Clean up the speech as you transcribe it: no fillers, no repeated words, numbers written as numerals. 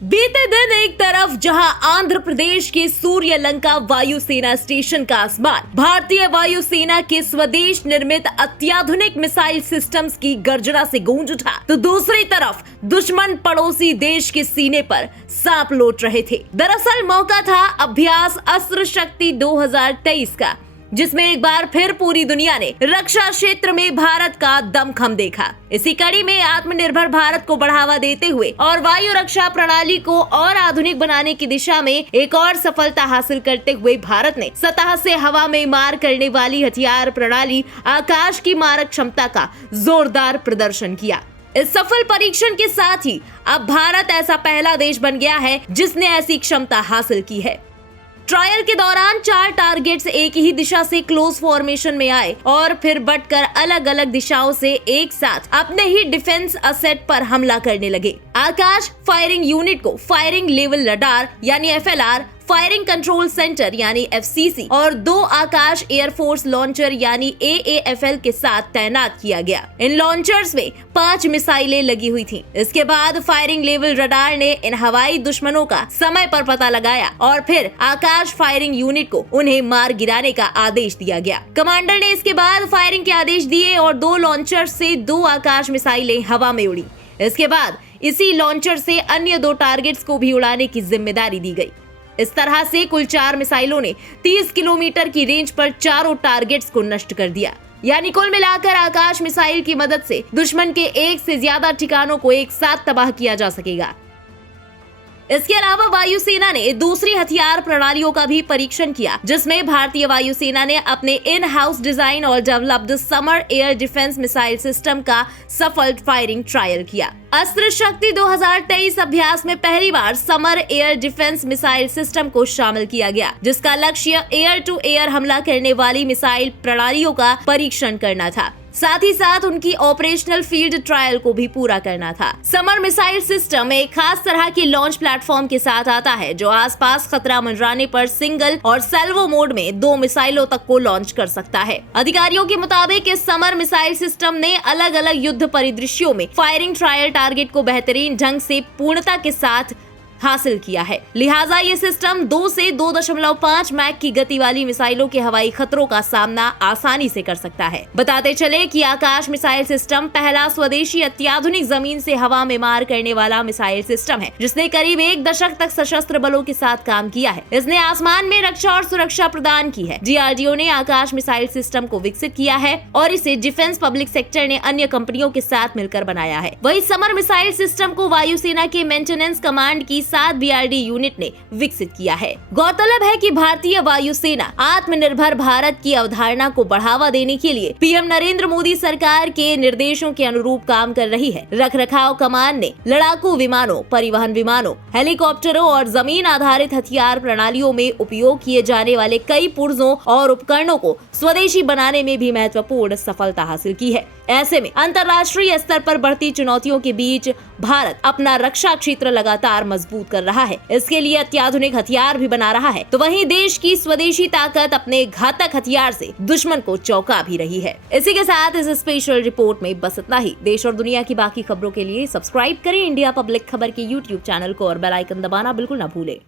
बीते दिन एक तरफ जहां आंध्र प्रदेश के सूर्यलंका वायुसेना स्टेशन का आसमान भारतीय वायुसेना के स्वदेश निर्मित अत्याधुनिक मिसाइल सिस्टम्स की गर्जना से गूंज उठा, तो दूसरी तरफ दुश्मन पड़ोसी देश के सीने पर सांप लौट रहे थे। दरअसल मौका था अभ्यास अस्त्र शक्ति 2023 का, जिसमें एक बार फिर पूरी दुनिया ने रक्षा क्षेत्र में भारत का दमखम देखा। इसी कड़ी में आत्मनिर्भर भारत को बढ़ावा देते हुए और वायु रक्षा प्रणाली को और आधुनिक बनाने की दिशा में एक और सफलता हासिल करते हुए भारत ने सतह से हवा में मार करने वाली हथियार प्रणाली आकाश की मारक क्षमता का जोरदार प्रदर्शन किया। इस सफल परीक्षण के साथ ही अब भारत ऐसा पहला देश बन गया है जिसने ऐसी क्षमता हासिल की है। ट्रायल के दौरान 4 टारगेट्स एक ही दिशा से क्लोज फॉर्मेशन में आए और फिर बटकर अलग अलग दिशाओं से एक साथ अपने ही डिफेंस असेट पर हमला करने लगे। आकाश फायरिंग यूनिट को फायरिंग लेवल रडार यानी FLR, फायरिंग कंट्रोल सेंटर यानी FCC और 2 आकाश एयरफोर्स लॉन्चर यानी AAFL के साथ तैनात किया गया। इन लॉन्चर्स में 5 मिसाइलें लगी हुई थीं। इसके बाद फायरिंग लेवल रडार ने इन हवाई दुश्मनों का समय पर पता लगाया और फिर आकाश फायरिंग यूनिट को उन्हें मार गिराने का आदेश दिया गया। कमांडर ने इसके बाद फायरिंग के आदेश दिए और 2 लॉन्चर से 2 आकाश मिसाइलें हवा में उड़ी। इसके बाद इसी लॉन्चर से अन्य 2 टारगेट्स को भी उड़ाने की जिम्मेदारी दी गई। इस तरह से कुल 4 मिसाइलों ने 30 किलोमीटर की रेंज पर चारों टारगेट्स को नष्ट कर दिया। यानी कुल मिलाकर आकाश मिसाइल की मदद से दुश्मन के 1 से ज्यादा ठिकानों को एक साथ तबाह किया जा सकेगा। इसके अलावा वायुसेना ने दूसरी हथियार प्रणालियों का भी परीक्षण किया, जिसमें भारतीय वायुसेना ने अपने इन हाउस डिजाइन और developed summer air defence missile system का सफल फायरिंग ट्रायल किया। अस्त्र शक्ति 2023 अभ्यास में पहली बार Samar air defence missile system को शामिल किया गया, जिसका लक्ष्य एयर टू एयर हमला करने वाली मिसाइल प्रणालियों का परीक्षण करना था। साथ ही साथ उनकी ऑपरेशनल फील्ड ट्रायल को भी पूरा करना था। समर मिसाइल सिस्टम एक खास तरह की लॉन्च प्लेटफॉर्म के साथ आता है, जो आसपास खतरा मंडराने पर सिंगल और सेल्वो मोड में 2 मिसाइलों तक को लॉन्च कर सकता है। अधिकारियों के मुताबिक इस समर मिसाइल सिस्टम ने अलग अलग युद्ध परिदृश्यों में फायरिंग ट्रायल टारगेट को बेहतरीन ढंग से पूर्णता के साथ हासिल किया है। लिहाजा ये सिस्टम 2 से 2.5 मैक की गति वाली मिसाइलों के हवाई खतरों का सामना आसानी से कर सकता है। बताते चले कि आकाश मिसाइल सिस्टम पहला स्वदेशी अत्याधुनिक जमीन से हवा में मार करने वाला मिसाइल सिस्टम है, जिसने करीब 1 दशक तक सशस्त्र बलों के साथ काम किया है। इसने आसमान में रक्षा और सुरक्षा प्रदान की है। DRDO ने आकाश मिसाइल सिस्टम को विकसित किया है और इसे डिफेंस पब्लिक सेक्टर ने अन्य कंपनियों के साथ मिलकर बनाया है। वही समर मिसाइल सिस्टम को वायुसेना के मेंटेनेंस कमांड की 7 BRD यूनिट ने विकसित किया है। गौरतलब है कि भारतीय वायुसेना आत्मनिर्भर भारत की अवधारणा को बढ़ावा देने के लिए PM नरेंद्र मोदी सरकार के निर्देशों के अनुरूप काम कर रही है। रखरखाव कमान ने लड़ाकू विमानों, परिवहन विमानों, हेलीकॉप्टरों और जमीन आधारित हथियार प्रणालियों में उपयोग किए जाने वाले कई पुर्जों और उपकरणों को स्वदेशी बनाने में भी महत्वपूर्ण सफलता हासिल की है। ऐसे में अंतर्राष्ट्रीय स्तर पर बढ़ती चुनौतियों के बीच भारत अपना रक्षा क्षेत्र लगातार मजबूत कर रहा है। इसके लिए अत्याधुनिक हथियार भी बना रहा है, तो वहीं देश की स्वदेशी ताकत अपने घातक हथियार से दुश्मन को चौंका भी रही है। इसी के साथ इस स्पेशल रिपोर्ट में बस इतना ही। देश और दुनिया की बाकी खबरों के लिए सब्सक्राइब करें इंडिया पब्लिक खबर के YouTube चैनल को और बेल आइकन दबाना बिल्कुल न भूलें।